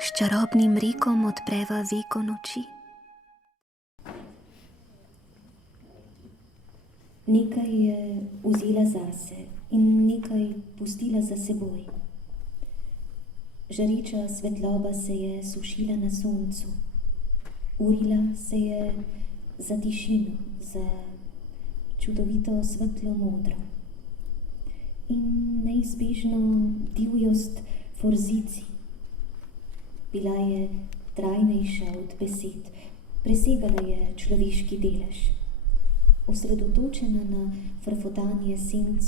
S čarobnim rikom odpreva veko noči. Nekaj je vzela zase in nekaj pustila za seboj. Žareča svetloba se je sušila na soncu. Urila se je za tišino, za čudovito svetlo modro. In neizbežno divjost forzicij. Bila je trajnejša od besed, presegala je človeški delež. Osredotočena na frfotanje senc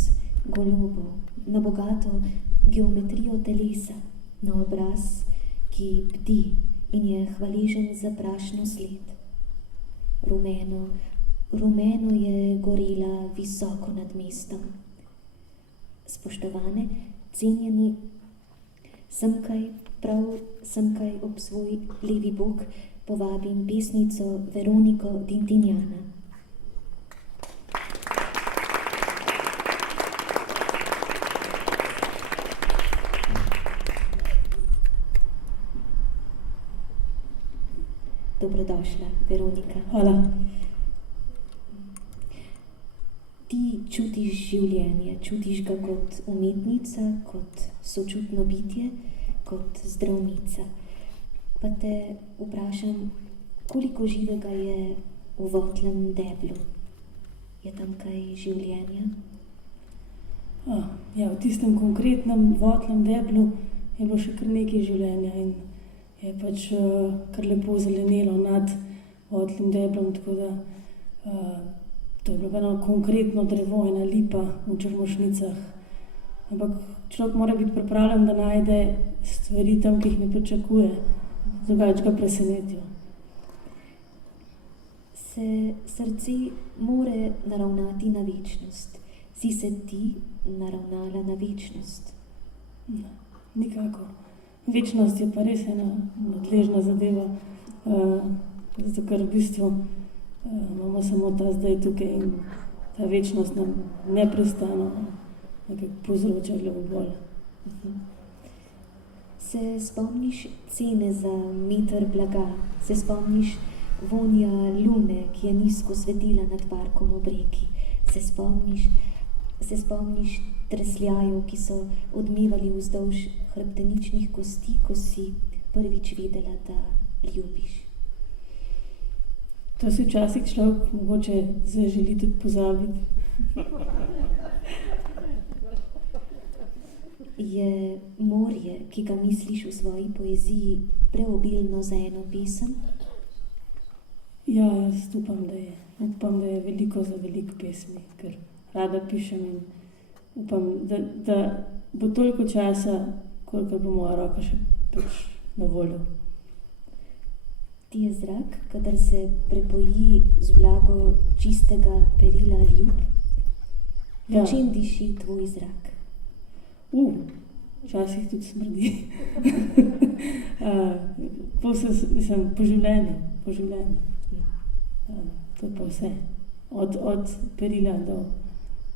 golobov, na bogato geometrijo telesa, na obraz, ki bdi in je hvaležen za prašno sled. Rumeno je gorela visoko nad mestom. Spoštovane, cenjeni, semkaj ob svoj levi bok povabim pesnico Veroniko Dintinjana. Dobrodošla, Veronika. Hvala. Ti čutiš življenje, čutiš ga kot umetnica, kot sočutno bitje, kot zdravnica. Pa te vprašam, koliko živega je v votlem deblu? Je tam kaj življenja? Ja, v tistem konkretnem votlem deblu je bilo še kar nekaj življenja in je pač kar lepo zelenelo nad votlim deblom, tako da to je bilo eno konkretno drevo, ena lipa v Črnošnicah. Ampak človek mora biti pripravljen, da najde stvari tam, ki jih ne pričakuje, drugače ga presenetijo. Se srce more naravnati na večnost. Si se ti naravnala na večnost? Ne, nikakor. Večnost je pa res ena nadležna zadeva, zato ker v bistvu imamo samo ta zdaj tukaj in ta večnost nam neprestano nekako povzroča glavobol. Se spomniš cene za meter blaga? Se spomniš vonja lune, ki je nizko svetila nad parkom ob reki? Se spomniš tresljajev, ki so odmevali vzdolž hrbteničnih kosti, ko si prvič vedela, da ljubiš? To si včasih človek mogoče zdaj želi tudi pozabiti. Je morje, ki ga misliš v svoji poeziji, preobilno za eno pesem? Ja, jaz upam, da je. Upam, da je veliko za veliko pesmi, ker rada pišem in upam, da bo toliko časa, koliko bo moja roka še pač na voljo. Ti je zrak, kadar se prepoji z vlago čistega perila ljub? Ja. Po čem diši tvoj zrak? Včasih tudi smrdi. Po življenju. To je pa vse. Od perila do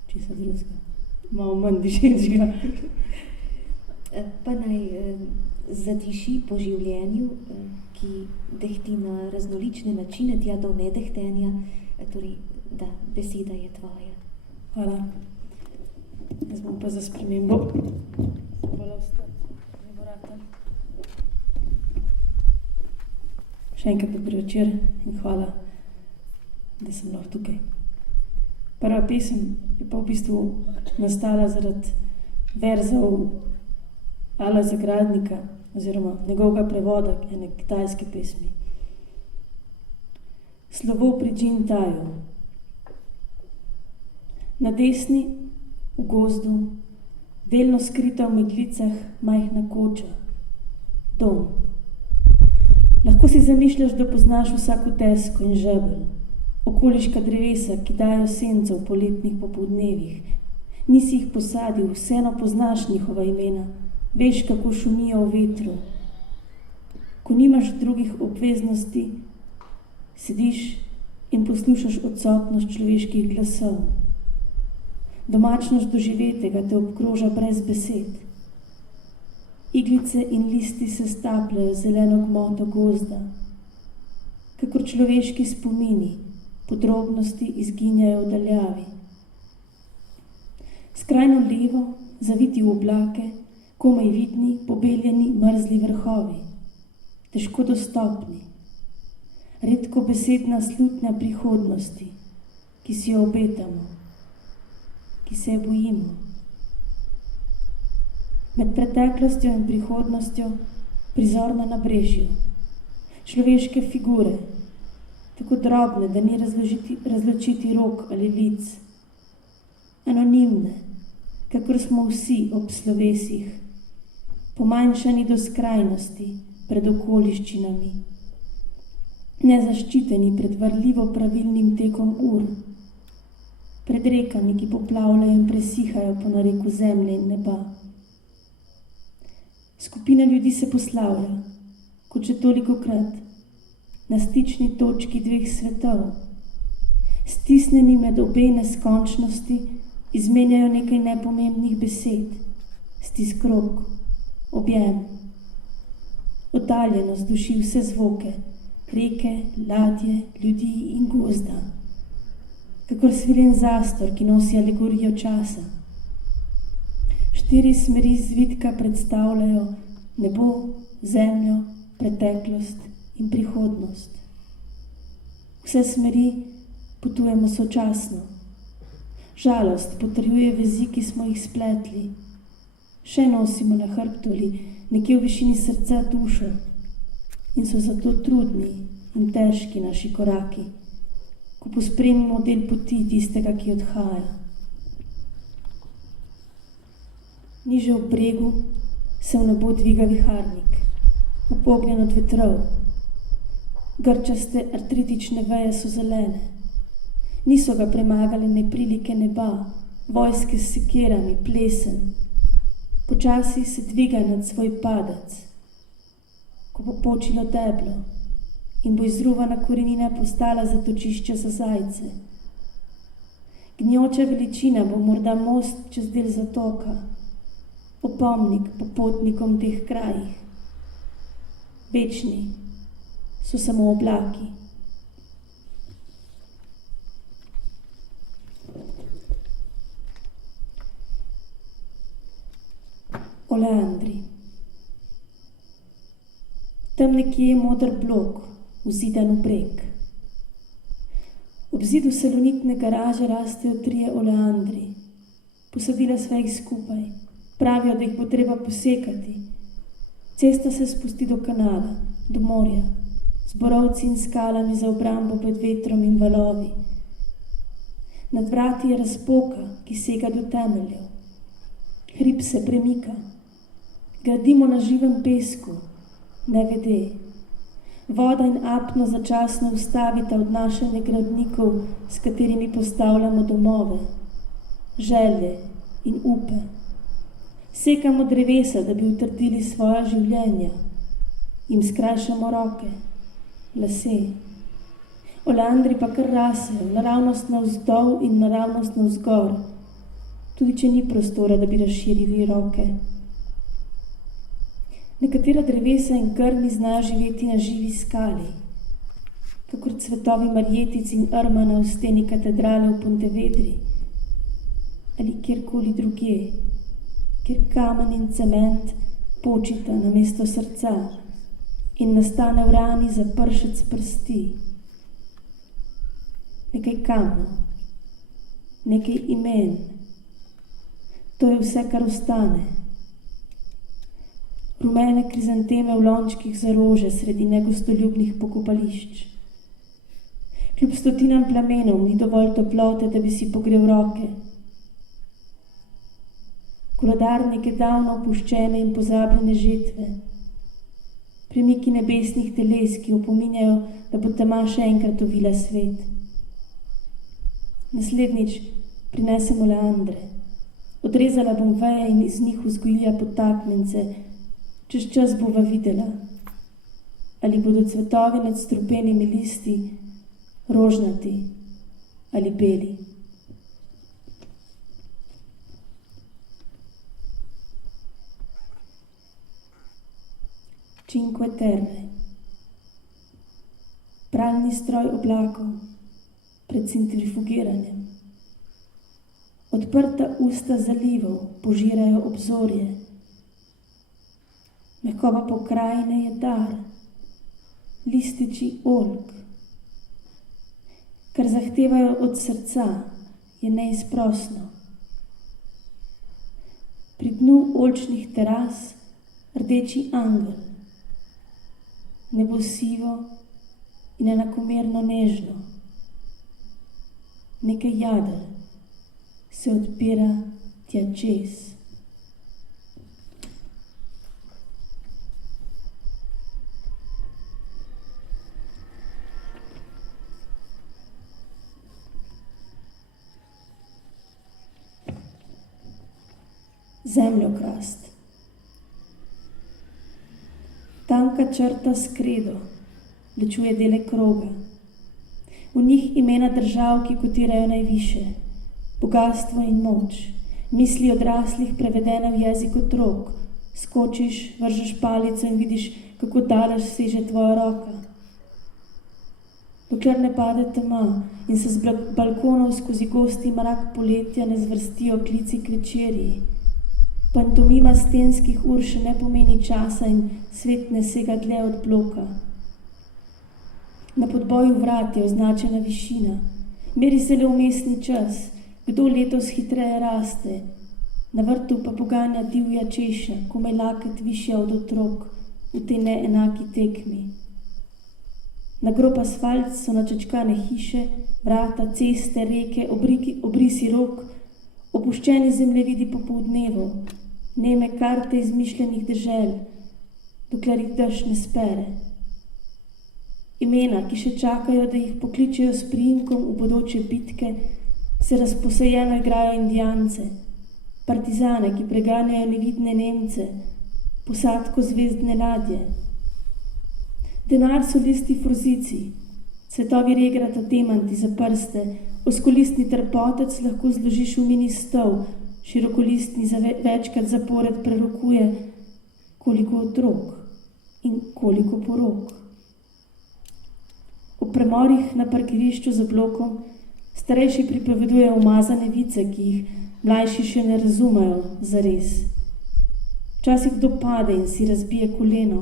česa drugega. Malo manj dišečega. Pa naj zadiši po življenju, ki dehti na različne načine, tja do nedehtenja. Torej, da, beseda je tvoja. Hvala. Jaz bom pa za spremembo. Hvala ostati. Ne bo rata. Še enkrat dober večer in hvala, da sem lahko tukaj. Prva pesem je pa v bistvu nastala zaradi verzov Ala Zagradnika oziroma njegovega prevoda ene kitajske pesmi. Slovo pri Džintaju. Na desni, v gozdu, delno skrita v meglicah, majhna koča. Dom. Lahko si zamišljaš, da poznaš vsako tesko in žebelj. Okoliška drevesa, ki dajo senco v poletnih popoldnevih. Nisi jih posadil, vseeno poznaš njihova imena. Veš, kako šumijo v vetru. Ko nimaš drugih obveznosti, sediš in poslušaš odsotnost človeških glasov. Domačnost doživetega te obkroža brez besed. Iglice in listi se stapljajo zeleno gmoto gozda. Kakor človeški spomini, podrobnosti izginjajo v daljavi. Skrajno levo, zaviti v oblake, komaj vidni, pobeljeni, mrzli vrhovi, težko dostopni, redko besedna slutnja prihodnosti, ki si jo obetamo, ki se je bojimo. Med preteklostjo in prihodnostjo prizor na nabrežju, človeške figure, tako drobne, da ni razločiti rok ali lic, anonimne, kakor smo vsi ob slovesih, pomanjšani do skrajnosti pred okoliščinami, nezaščiteni pred varljivo pravilnim tekom ur, pred rekami, ki poplavljajo in presihajo po nareku zemlje in neba. Skupina ljudi se poslavlja, kot že tolikokrat, na stični točki dveh svetov. Stisnjeni med obe neskončnosti izmenjajo nekaj nepomembnih besed, stisk rok, objem. Oddaljenost duši vse zvoke, reke, ladje, ljudi in gozda, kakor svilen zastor, ki nosi alegorijo časa. 4 smeri zvitka predstavljajo nebo, zemljo, preteklost in prihodnost. Vse smeri potujemo sočasno. Žalost potrjuje vezi, ki smo jih spletli. Še nosimo na hrbtu ali nekje v višini srca dušo in so zato trudni in težki naši koraki, ko pospremimo del poti tistega, ki odhaja. Niže v bregu se v nebo dviga viharnik, upognjen od vetrov. Grčaste artritične veje so zelene. Niso ga premagale neprilike neba, vojske s sekirami, plesen. Počasi se dviga nad svoj padec, ko bo počilo deblo in bo izruvana korenina postala zatočišče za zajce. Gnjoča veličina bo morda most čez del zatoka, opomnik popotnikom teh krajih. Večni so samo oblaki. Oleandri. Tam nekje je moder blok, vzidan v breg. Ob zidu salonitne garaže rastejo 3 oleandri. Posadila sva jih skupaj. Pravijo, da jih bo treba posekati. Cesta se spusti do kanala, do morja, z borovci in skalami za obrambo pred vetrom in valovi. Nad vrati je razpoka, ki sega do temeljev. Hrib se premika. Gradimo na živem pesku, nevede. Voda in apno začasno ustavita odnašanje gradnikov, s katerimi postavljamo domove, želje in upe. Sekamo drevesa, da bi utrdili svoja življenja. Jim skrajšamo roke, lase. Oleandri pa kar rasejo, naravnost navzdol in naravnost navzgor, tudi če ni prostora, da bi razširili roke. Nekatera drevesa in grmi znajo živeti na živi skali, kakor cvetovi marjetic in rmana v steni katedrale v Pontevedri ali kjerkoli drugje, kjer kamen in cement počita namesto srca in nastane v rani za pršec prsti. Nekaj kamnov, nekaj imen, to je vse, kar ostane. Rumene krizanteme v lončkih za rože sredi negostoljubnih pokopališč. Kljub stotinam plamenov ni dovolj toplote, da bi si pogrel roke. Koledarnike davno opuščene in pozabljene žetve. Premiki nebesnih teles, ki opominjajo, da bo tema še enkrat ovila svet. Naslednjič prinesem oleandre. Odrezala bom veje in iz njih vzgojila podtaknjence. Čez čas bova videla, ali bodo cvetovi nad strupenimi listi rožnati ali beli. Cinque Terre. Pralni stroj oblakov pred centrifugiranjem. Odprta usta zalivov požirajo obzorje. Mehkoba pokrajine je dar, lističi oljk. Kar zahtevajo od srca, je neizprosno. Pri dnu oljčnih teras rdeči angel. Nebo sivo in enakomerno nežno. Nekaj jader se odpira tja čez. Zemljokrast. Tanka črta s kredo ločuje dele kroga. V njih imena držav, ki kotirajo najviše, bogastvo in moč, misli odraslih prevedene v jezik otrok. Skočiš, vržeš palico in vidiš, kako daleč seže tvoja roka. Dokler ne pade tema in se z balkonov skozi gosti mrak poletja ne zvrstijo klici k večerji. Pantomima stenskih ur še ne pomeni časa in svet ne sega dlje od bloka. Na podboju vrat je označena višina. Meri se le vmesni čas, kdo letos hitreje raste. Na vrtu pa poganja divja češnja, komaj laket višja od otrok v tej neenaki tekmi. Na grob asfalt so načečkane hiše, vrata, ceste, reke, obrisi rok, opuščeni zemljevidi popoldnevov, neme karte izmišljenih dežel, dokler jih dež ne spere. Imena, ki še čakajo, da jih pokličejo s priimkom v bodoče bitke, se razposajeno igrajo indijance, partizane, ki preganjajo nevidne Nemce, posadko zvezdne ladje. Denar so listi forzici, cvetovi regrata temanti za prste, oskolistni trpotec lahko zložiš v mini stol, širokolistni za večkrat zapored prerokuje, koliko otrok in koliko porok. V premorih na parkirišču za blokom starejši pripovedujejo umazane vice, ki jih mlajši še ne razumejo zares. Včasih kdo pade in si razbije koleno.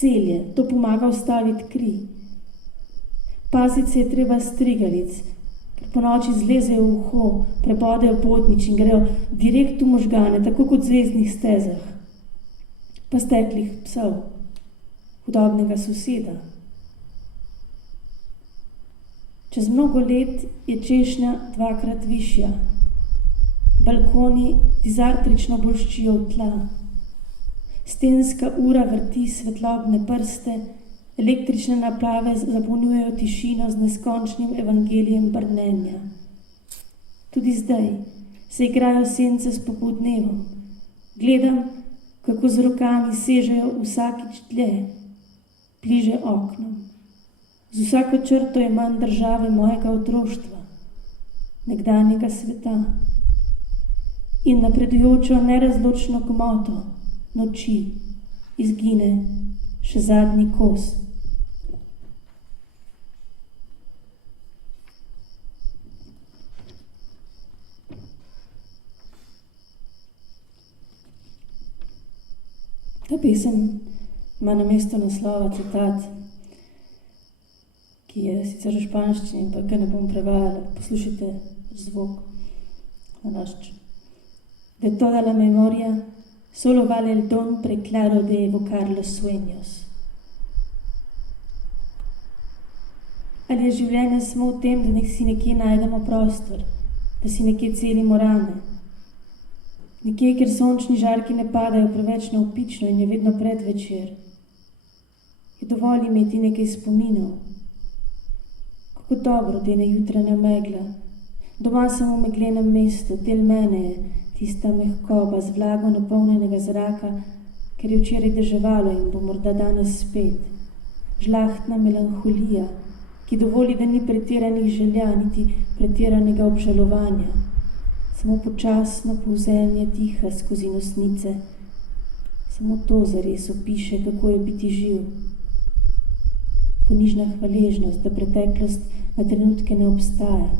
Zelje, to pomaga ustaviti kri. Paziti se je treba strigalic, ker po noči zlezejo v uho, prebodejo potnič in grejo direkt v možgane, tako kot v zvezdnih stezah. Pa steklih psov, hudobnega soseda. Čez mnogo let je češnja dvakrat višja. Balkoni dizartrično bolščijo v tla. Stenska ura vrti svetlobne prste, električne naplave zapolnjujejo tišino z neskončnim evangelijem brnenja. Tudi zdaj se igrajo sence s popoldnevom. Gledam, kako z rokami sežejo vsakič dlje, bliže oknom. Z vsako črto je manj države mojega otroštva, nekdanjega sveta in napredujočo nerazločno gmoto noči izgine še zadnji kos. Ta pesem ima namesto naslova citat, ki je sicer v španščini, pa ga ne bom prevajala. Poslušajte zvok na naščini. De toda la memoria solo vale el don preclaro de evocar los sueños. Ali je življenje samo v tem, da si nekje najdemo prostor, da si nekje celimo rane? Nekje, kjer sončni žarki ne padajo preveč navpično in je vedno predvečer. Je dovolj imeti nekaj spominov. Kako dobro dene jutranja megla. Doma sem v meglenem mestu, del mene je tista mehkoba z vlago napolnjenega zraka, ker je včeraj deževalo in bo morda danes spet. Žlahtna melanholija, ki dovoli, da ni pretiranih želja, niti pretiranega obžalovanja. Samo počasno polzenje diha skozi nosnice, Samo to zares opiše, kako je biti živ. Ponižna hvaležnost, da preteklost na trenutke ne obstaja.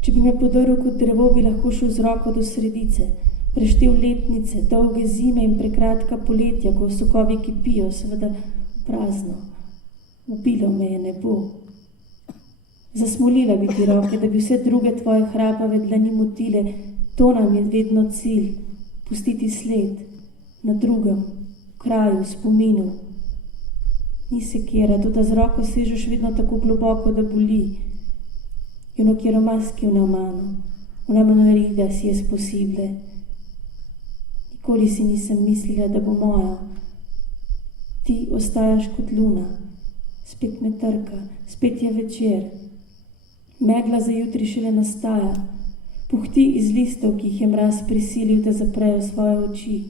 Če bi me podrl kot drevo, bi lahko šel z roko do sredice, preštel letnice, dolge zime in prekratka poletja, ko sokovi kipijo, seveda prazno. Ubilo me je nebo. Zasmolila bi ti roke, da bi vse druge tvoje hrapave dlani motile. To nam je vedno cilj, pustiti sled na drugem, kraju, spominu. Ni sekera, tudi z roko sežeš vedno tako globoko, da boli. Io non quiero más che una mano herida si es possibile. Nikoli si nisem mislila, da bo moja. Ti ostajaš kot luna, spet me trka, spet je večer. Megla za jutri šele nastaja, puhti iz listov, ki jih je mraz prisilil, da zaprejo svoje oči.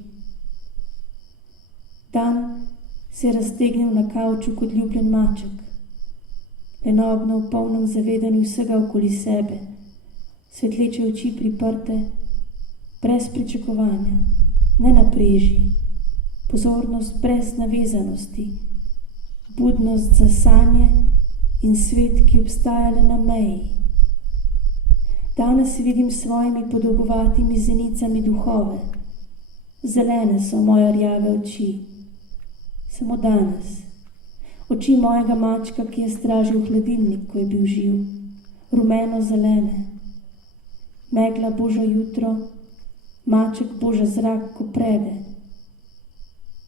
Dan se je raztegnil na kavču kot ljubljen maček. Enobno v polnem zavedanju vsega okoli sebe, svetleče oči priprte, brez pričakovanja, ne na preži, pozornost brez navezanosti, budnost za sanje in svet, ki obstaja le na meji. Danes vidim s svojimi podolgovatimi zenicami duhove, zelene so moje rjave oči, samo danes. Oči mojega mačka, ki je stražil hladilnik, ko je bil živ, rumeno-zelene. Megla boža jutro, maček boža zrak, ko prede.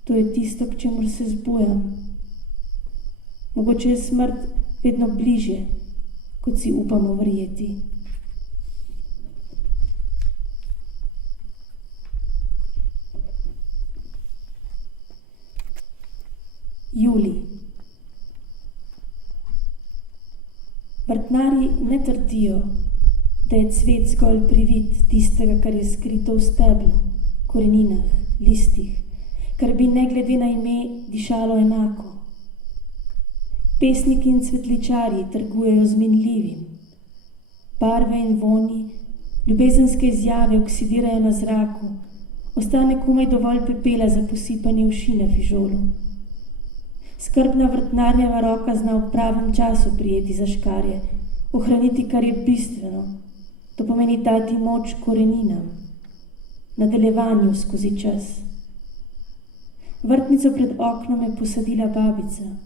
To je tisto, k čemur se zbujam. Mogoče je smrt vedno bliže, kot si upamo verjeti. Julij. Vrtnarji ne trdijo, da je cvet zgolj privid tistega, kar je skrito v steblu, koreninah, listih, kar bi ne glede na ime dišalo enako. Pesniki in cvetličarji trgujejo z minljivim. Barve in vonji, ljubezenske izjave oksidirajo na zraku, ostane komaj dovolj pepela za posipanje uši na fižolu. Skrbna vrtnarjeva roka zna v pravem času prijeti za škarje, ohraniti, kar je bistveno. To pomeni dati moč koreninam, nadaljevanju skozi čas. Vrtnico pred oknom je posadila babica.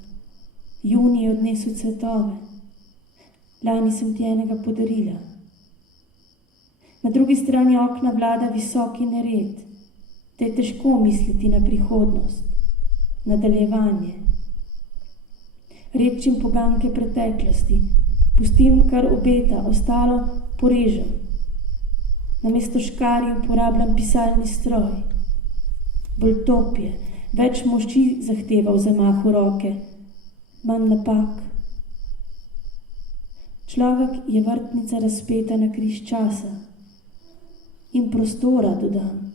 Junij je odnesel cvetove. Lani sem ti enega podarila. Na drugi strani okna vlada visoki nered, da je težko misliti na prihodnost, nadaljevanje. Rečim poganke preteklosti, pustim, kar obeta, ostalo porežem. Namesto škarij uporabljam pisalni stroj. Bolj top je, več moči zahteva v zamahu roke, manj napak. Človek je vrtnica razpeta na križ časa in prostora, dodam.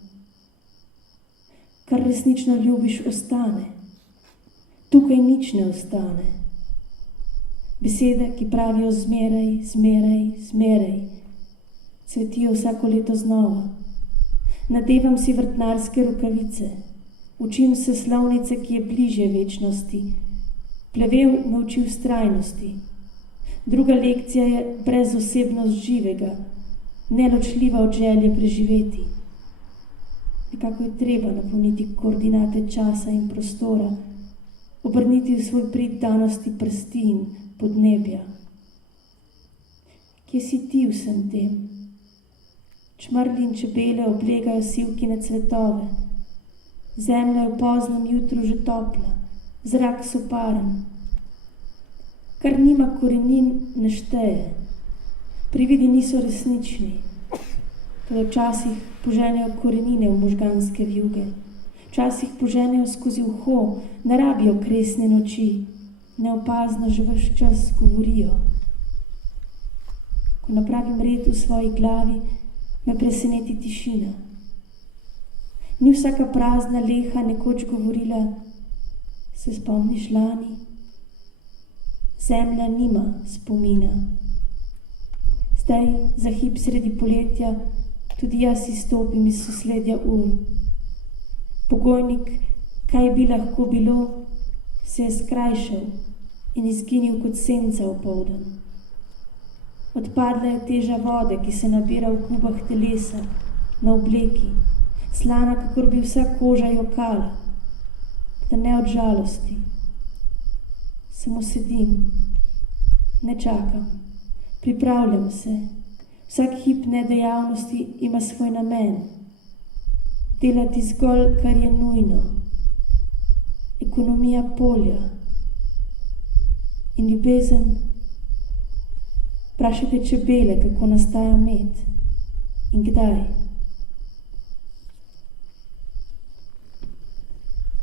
Kar resnično ljubiš, ostane. Tukaj nič ne ostane. Besede, ki pravijo zmeraj, zmeraj, zmeraj, cvetijo vsako leto znova. Nadevam si vrtnarske rokavice, učim se slovnice, ki je bližje večnosti. Plevel me uči vztrajnosti. Druga lekcija je brezosebnost živega, neločljiva od želje preživeti. Nekako je treba napolniti koordinate časa in prostora, obrniti v svoj prid danosti prsti in podnebja. Kje si ti vsem tem? Čmrlji in čebele oblegajo sivkine cvetove. Zemlja je v poznem jutru že topla, zrak soparen. Kar nima korenin, ne šteje. Prividi niso resnični. Toda včasih poženejo korenine v možganske vjuge. Včasih poženejo skozi uho, ne rabijo kresne noči. Neopazno že ves čas govorijo. Ko napravim red v svoji glavi, me preseneti tišina. Ni vsaka prazna leha nekoč govorila, se spomniš lani? Zemlja nima spomina. Zdaj, za hip sredi poletja, tudi jaz izstopim iz sosledja ur. Pogojnik, kaj bi lahko bilo, se je skrajšal in izginil kot senca opoldan. Odpadla je teža vode, ki se nabira v kubah telesa, na obleki, slana, kakor bi vsa koža jokala, da ne od žalosti. Samo sedim, ne čakam, pripravljam se. Vsak hip nedejavnosti ima svoj namen. Delati zgolj, kar je nujno. Ekonomija polja in ljubezen. Vprašajte čebele, kako nastaja med in kdaj.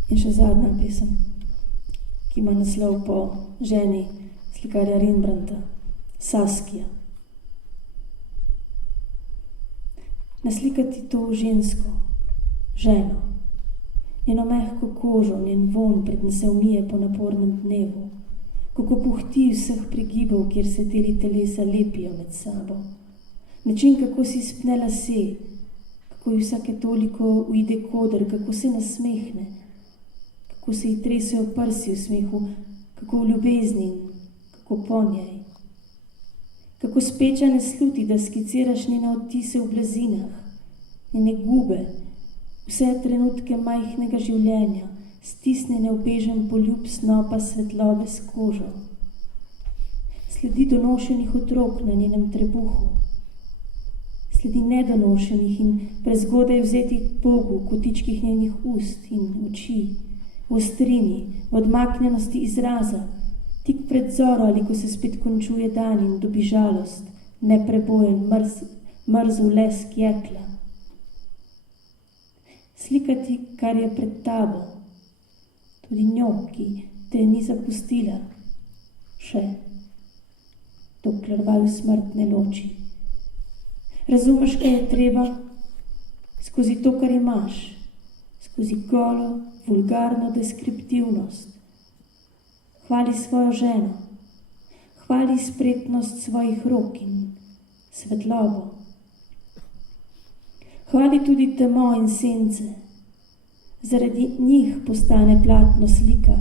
In še zadnja pesem, ki ima naslov po ženi slikarja Rembrandta, Saskia. Naslikati to žensko, ženo, njeno mehko kožo, njen vonj, preden se umije po napornem dnevu, kako puhti vseh prigibov, kjer se teli telesa lepijo med sabo. Način, kako si spne lase, kako ji vsake toliko uide koder, kako se nasmehne, kako se ji tresejo prsi v smehu, kako v ljubezni, kako po njej. Kako speča ne sluti, da skiciraš njene odtise v blazinah, njene gube, vse trenutke majhnega življenja, stisnjene v bežen poljub snopa svetlobe s kožo. Sledi donošenih otrok na njenem trebuhu, sledi nedonošenih in prezgodaj vzetih Bogu kotičkih njenih ust in oči, v ostrini, v odmaknjenosti izraza, tik pred zoro ali ko se spet končuje dan in dobi žalost, neprebojen, mrzel lesk jekla. Slikati, kar je pred tabo, tudi njo, ki te ni zapustila, še, dokler vaju smrt ne loči. Razumeš, kaj je treba? Skozi to, kar imaš, skozi golo, vulgarno deskriptivnost. Hvali svojo ženo, hvali spretnost svojih rok in svetlobo. Hvali tudi temo in sence, zaradi njih postane platno slika,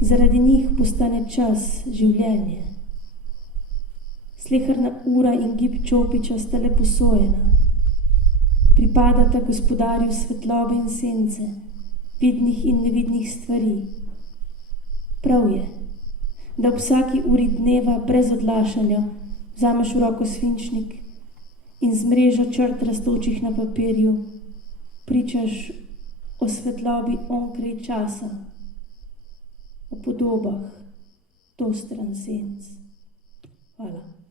zaradi njih postane čas življenje. Sleherna ura in gib čopiča sta le posojena, pripadata gospodarju svetlobe in sence, vidnih in nevidnih stvari. Prav je, da ob vsaki uri dneva brez odlašanja vzameš v roko svinčnik in z mrežo črt rastočih na papirju pričaš o svetlobi onkraj časa, o podobah to stran senc. Hvala.